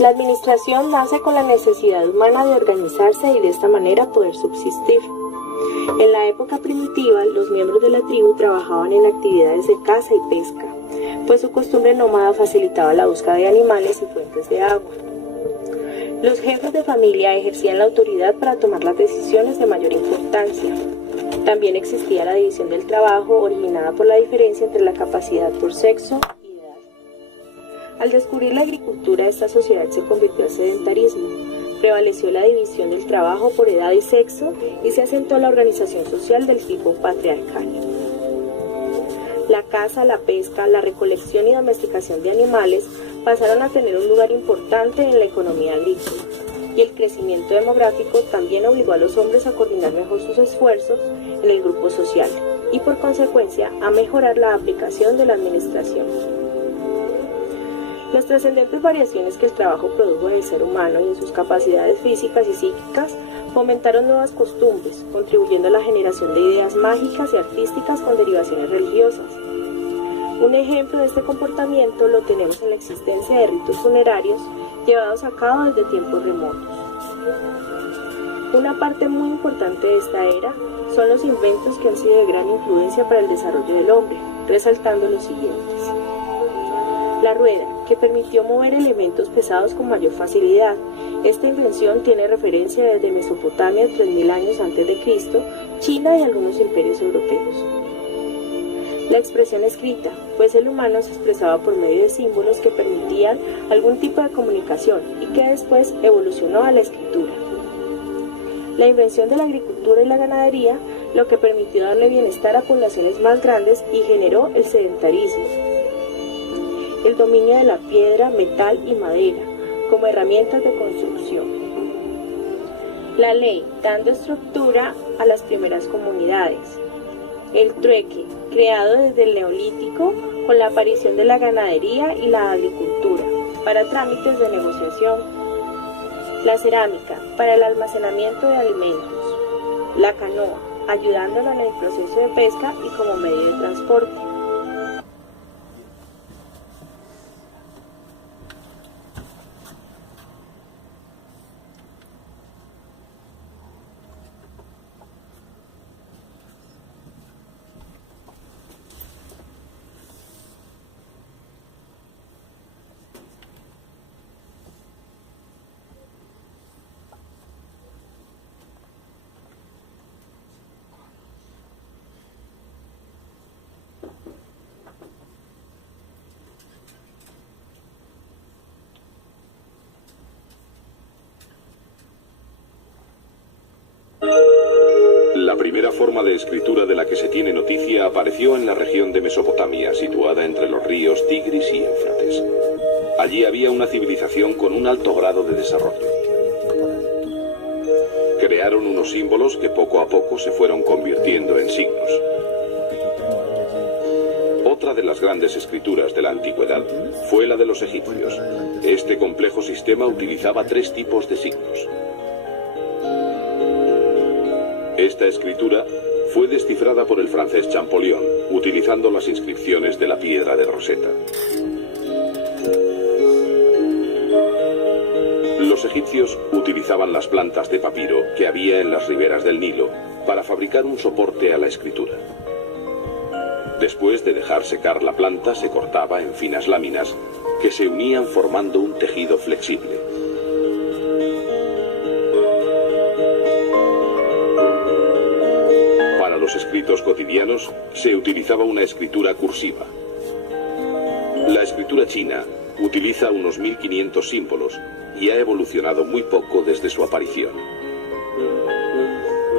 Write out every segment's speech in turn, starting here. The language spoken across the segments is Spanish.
La administración nace con la necesidad humana de organizarse y de esta manera poder subsistir. En la época primitiva, los miembros de la tribu trabajaban en actividades de caza y pesca, pues su costumbre nómada facilitaba la búsqueda de animales y fuentes de agua. Los jefes de familia ejercían la autoridad para tomar las decisiones de mayor importancia. También existía la división del trabajo originada por la diferencia entre la capacidad por sexo y edad. Al descubrir la agricultura, esta sociedad se convirtió al sedentarismo. Prevaleció la división del trabajo por edad y sexo y se asentó la organización social del tipo patriarcal. La caza, la pesca, la recolección y domesticación de animales pasaron a tener un lugar importante en la economía agrícola, y el crecimiento demográfico también obligó a los hombres a coordinar mejor sus esfuerzos en el grupo social y por consecuencia a mejorar la aplicación de la administración. Las trascendentes variaciones que el trabajo produjo en el ser humano y en sus capacidades físicas y psíquicas fomentaron nuevas costumbres, contribuyendo a la generación de ideas mágicas y artísticas con derivaciones religiosas. Un ejemplo de este comportamiento lo tenemos en la existencia de ritos funerarios llevados a cabo desde tiempos remotos. Una parte muy importante de esta era son los inventos que han sido de gran influencia para el desarrollo del hombre, resaltando los siguientes. La rueda, que permitió mover elementos pesados con mayor facilidad. Esta invención tiene referencia desde Mesopotamia 3000 años antes de Cristo, China y algunos imperios europeos. La expresión escrita, pues el humano se expresaba por medio de símbolos que permitían algún tipo de comunicación y que después evolucionó a la escritura. La invención de la agricultura y la ganadería, lo que permitió darle bienestar a poblaciones más grandes y generó el sedentarismo. El dominio de la piedra, metal y madera como herramientas de construcción. La ley, dando estructura a las primeras comunidades. El trueque, creado desde el Neolítico con la aparición de la ganadería y la agricultura, para trámites de negociación. La cerámica, para el almacenamiento de alimentos. La canoa, ayudándolo en el proceso de pesca y como medio de transporte. La primera forma de escritura de la que se tiene noticia apareció en la región de Mesopotamia, situada entre los ríos Tigris y Éufrates. Allí había una civilización con un alto grado de desarrollo. Crearon unos símbolos que poco a poco se fueron convirtiendo en signos. Otra de las grandes escrituras de la antigüedad fue la de los egipcios. Este complejo sistema utilizaba 3 tipos de signos. Esta escritura fue descifrada por el francés Champollion, utilizando las inscripciones de la piedra de Rosetta. Los egipcios utilizaban las plantas de papiro que había en las riberas del Nilo para fabricar un soporte a la escritura. Después de dejar secar la planta, se cortaba en finas láminas que se unían formando un tejido flexible. Para los escritos cotidianos se utilizaba una escritura cursiva. La escritura china utiliza unos 1500 símbolos y ha evolucionado muy poco desde su aparición.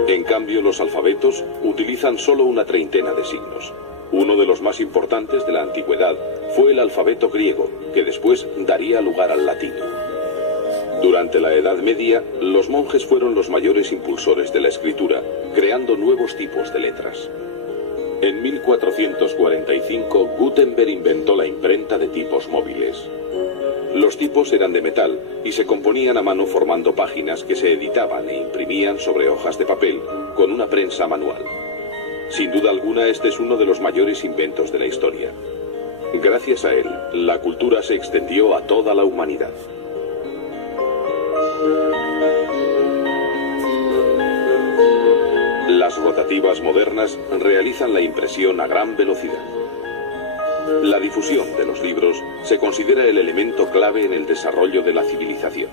En cambio, los alfabetos utilizan solo una treintena de signos. Uno de los más importantes de la antigüedad fue el alfabeto griego, que después daría lugar al latino. Durante la Edad Media, los monjes fueron los mayores impulsores de la escritura, creando nuevos tipos de letras. En 1445, Gutenberg inventó la imprenta de tipos móviles. Los tipos eran de metal y se componían a mano formando páginas que se editaban e imprimían sobre hojas de papel con una prensa manual. Sin duda alguna, este es uno de los mayores inventos de la historia. Gracias a él, la cultura se extendió a toda la humanidad. máquinas rotativas modernas realizan la impresión a gran velocidad. La difusión de los libros se considera el elemento clave en el desarrollo de la civilización.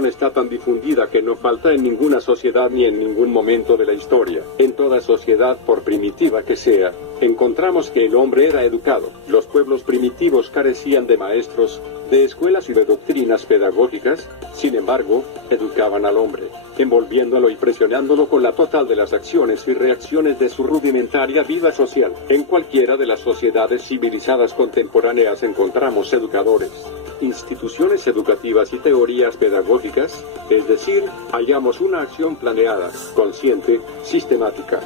Está tan difundida que no falta en ninguna sociedad ni en ningún momento de la historia. En toda sociedad, por primitiva que sea, encontramos que el hombre era educado. Los pueblos primitivos carecían de maestros, de escuelas y de doctrinas pedagógicas. Sin embargo, educaban al hombre, envolviéndolo y presionándolo con la total de las acciones y reacciones de su rudimentaria vida social. En cualquiera de las sociedades civilizadas contemporáneas encontramos educadores, instituciones educativas y teorías pedagógicas, es decir, hallamos una acción planeada, consciente, sistemática.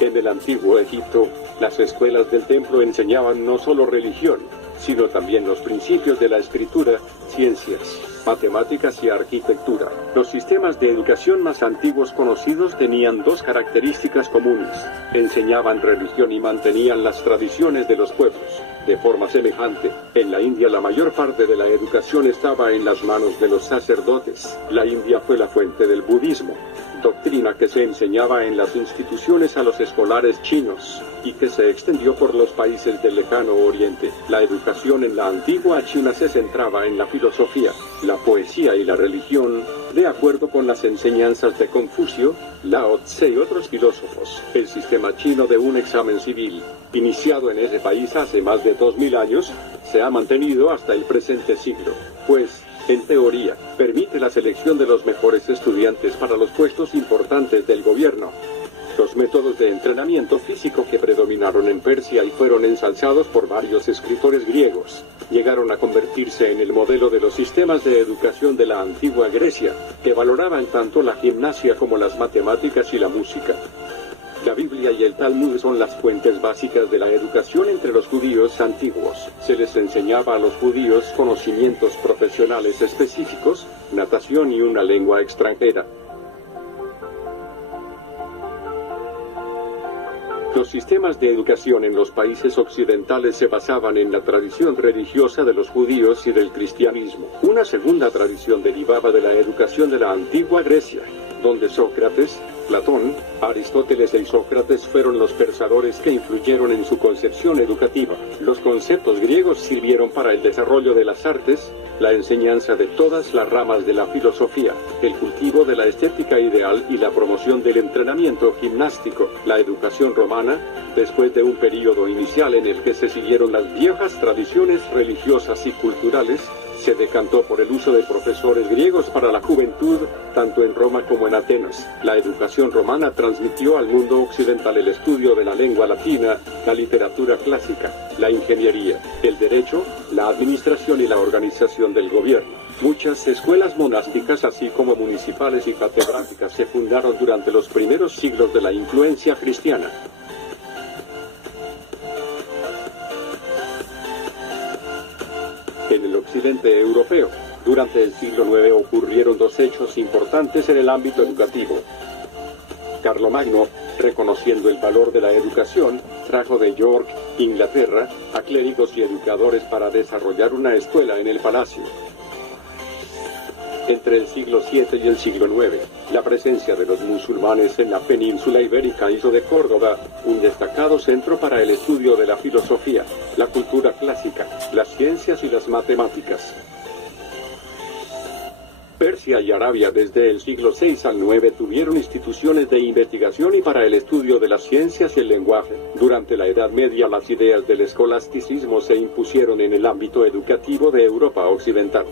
En el antiguo Egipto, las escuelas del templo enseñaban no solo religión, sino también los principios de la escritura, ciencias, matemáticas y arquitectura. Los sistemas de educación más antiguos conocidos tenían dos características comunes: enseñaban religión y mantenían las tradiciones de los pueblos. De forma semejante, en la India la mayor parte de la educación estaba en las manos de los sacerdotes. La India fue la fuente del budismo, doctrina que se enseñaba en las instituciones a los escolares chinos, y que se extendió por los países del lejano oriente. La educación en la antigua China se centraba en la filosofía, la poesía y la religión, de acuerdo con las enseñanzas de Confucio, Lao Tse y otros filósofos. El sistema chino de un examen civil, iniciado en ese país hace más de 2000 años, se ha mantenido hasta el presente siglo, pues, en teoría, permite la selección de los mejores estudiantes para los puestos importantes del gobierno. Los métodos de entrenamiento físico que predominaron en Persia y fueron ensalzados por varios escritores griegos, llegaron a convertirse en el modelo de los sistemas de educación de la antigua Grecia, que valoraban tanto la gimnasia como las matemáticas y la música. La Biblia y el Talmud son las fuentes básicas de la educación entre los judíos antiguos. Se les enseñaba a los judíos conocimientos profesionales específicos, natación y una lengua extranjera. Los sistemas de educación en los países occidentales se basaban en la tradición religiosa de los judíos y del cristianismo. Una segunda tradición derivaba de la educación de la antigua Grecia, donde Sócrates, Platón, Aristóteles y Sócrates fueron los pensadores que influyeron en su concepción educativa. Los conceptos griegos sirvieron para el desarrollo de las artes, la enseñanza de todas las ramas de la filosofía, el cultivo de la estética ideal y la promoción del entrenamiento gimnástico. La educación romana, después de un periodo inicial en el que se siguieron las viejas tradiciones religiosas y culturales, se decantó por el uso de profesores griegos para la juventud, tanto en Roma como en Atenas. La educación romana transmitió al mundo occidental el estudio de la lengua latina, la literatura clásica, la ingeniería, el derecho, la administración y la organización del gobierno. Muchas escuelas monásticas, así como municipales y catedráticas, se fundaron durante los primeros siglos de la influencia cristiana. occidente europeo. Durante el siglo IX ocurrieron dos hechos importantes en el ámbito educativo. Carlomagno, reconociendo el valor de la educación, trajo de York, Inglaterra, a clérigos y educadores para desarrollar una escuela en el palacio. Entre el siglo VII y el siglo IX, la presencia de los musulmanes en la península ibérica hizo de Córdoba un destacado centro para el estudio de la filosofía, la cultura clásica, las ciencias y las matemáticas. Persia y Arabia desde el siglo VI al IX tuvieron instituciones de investigación y para el estudio de las ciencias y el lenguaje. Durante la Edad Media las ideas del escolasticismo se impusieron en el ámbito educativo de Europa occidental.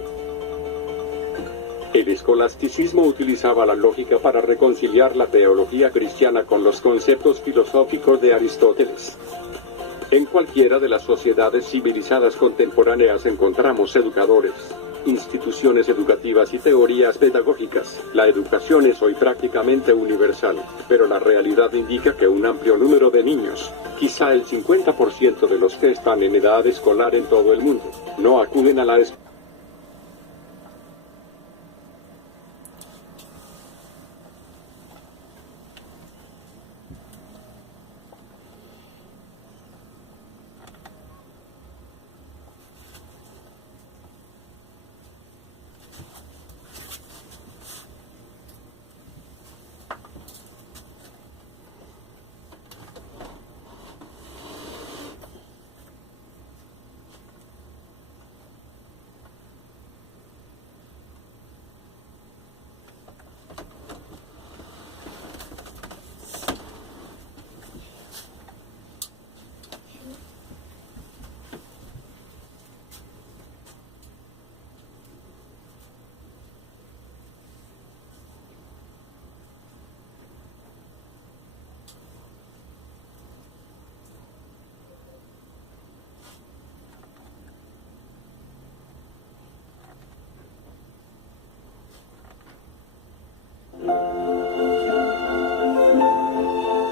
El escolasticismo utilizaba la lógica para reconciliar la teología cristiana con los conceptos filosóficos de Aristóteles. En cualquiera de las sociedades civilizadas contemporáneas encontramos educadores, instituciones educativas y teorías pedagógicas. La educación es hoy prácticamente universal, pero la realidad indica que un amplio número de niños, quizá el 50% de los que están en edad escolar en todo el mundo, no acuden a la escuela.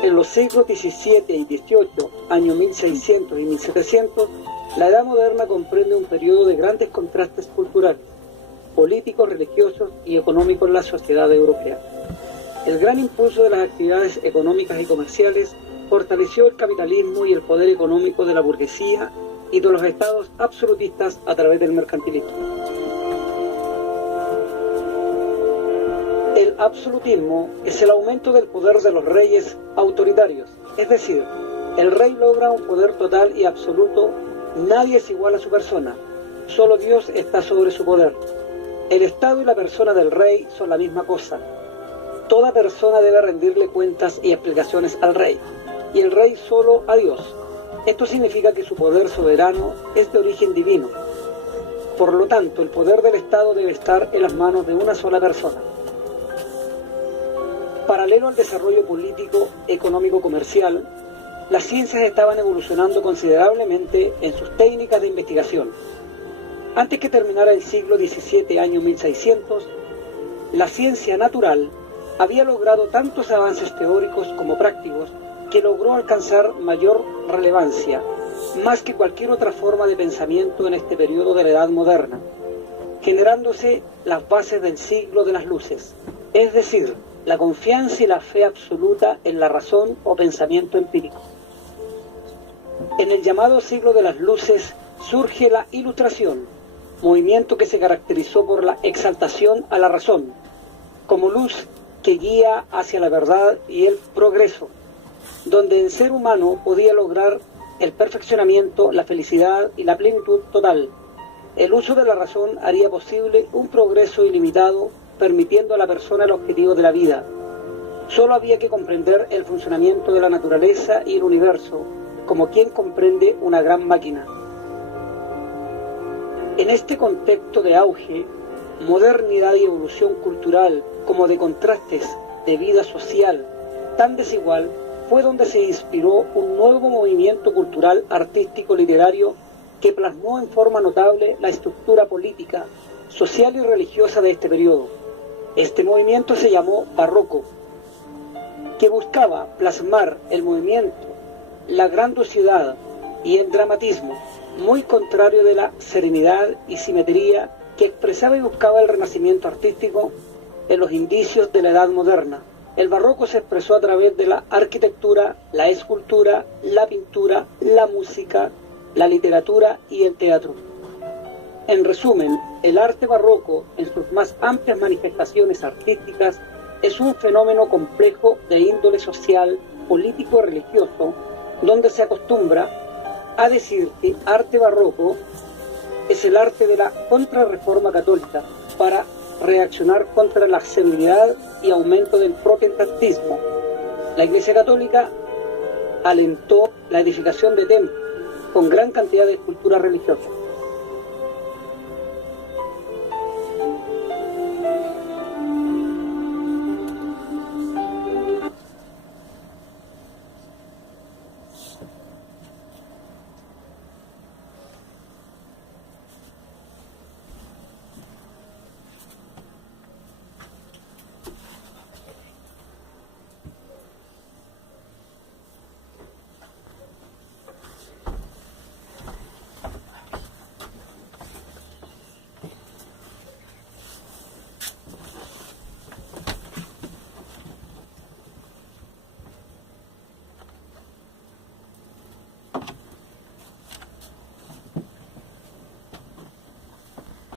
En los siglos XVII y XVIII, años 1600 y 1700, la Edad Moderna comprende un periodo de grandes contrastes culturales, políticos, religiosos y económicos en la sociedad europea. El gran impulso de las actividades económicas y comerciales fortaleció el capitalismo y el poder económico de la burguesía y de los estados absolutistas a través del mercantilismo. El absolutismo es el aumento del poder de los reyes autoritarios, es decir, el rey logra un poder total y absoluto, nadie es igual a su persona, solo Dios está sobre su poder. El Estado y la persona del rey son la misma cosa. Toda persona debe rendirle cuentas y explicaciones al rey, y el rey solo a Dios. Esto significa que su poder soberano es de origen divino. Por lo tanto, el poder del Estado debe estar en las manos de una sola persona. Paralelo al desarrollo político, económico, comercial, las ciencias estaban evolucionando considerablemente en sus técnicas de investigación. Antes que terminara el siglo XVII, año 1600, la ciencia natural había logrado tantos avances teóricos como prácticos que logró alcanzar mayor relevancia, más que cualquier otra forma de pensamiento en este periodo de la Edad Moderna, generándose las bases del siglo de las luces, es decir, la confianza y la fe absoluta en la razón o pensamiento empírico. En el llamado siglo de las luces surge la Ilustración, movimiento que se caracterizó por la exaltación a la razón, como luz que guía hacia la verdad y el progreso, donde el ser humano podía lograr el perfeccionamiento, la felicidad y la plenitud total. El uso de la razón haría posible un progreso ilimitado, permitiendo a la persona el objetivo de la vida. Solo había que comprender el funcionamiento de la naturaleza y el universo, como quien comprende una gran máquina. En este contexto de auge, modernidad y evolución cultural, como de contrastes de vida social tan desigual, fue donde se inspiró un nuevo movimiento cultural, artístico, literario, que plasmó en forma notable la estructura política, social y religiosa de este periodo. Este movimiento se llamó Barroco, que buscaba plasmar el movimiento, la grandiosidad y el dramatismo muy contrario de la serenidad y simetría que expresaba y buscaba el renacimiento artístico en los indicios de la Edad Moderna. El barroco se expresó a través de la arquitectura, la escultura, la pintura, la música, la literatura y el teatro. En resumen, el arte barroco, en sus más amplias manifestaciones artísticas, es un fenómeno complejo de índole social, político y religioso, donde se acostumbra a decir que arte barroco es el arte de la contrarreforma católica para reaccionar contra la severidad y aumento del protestantismo. La Iglesia Católica alentó la edificación de templos con gran cantidad de esculturas religiosas.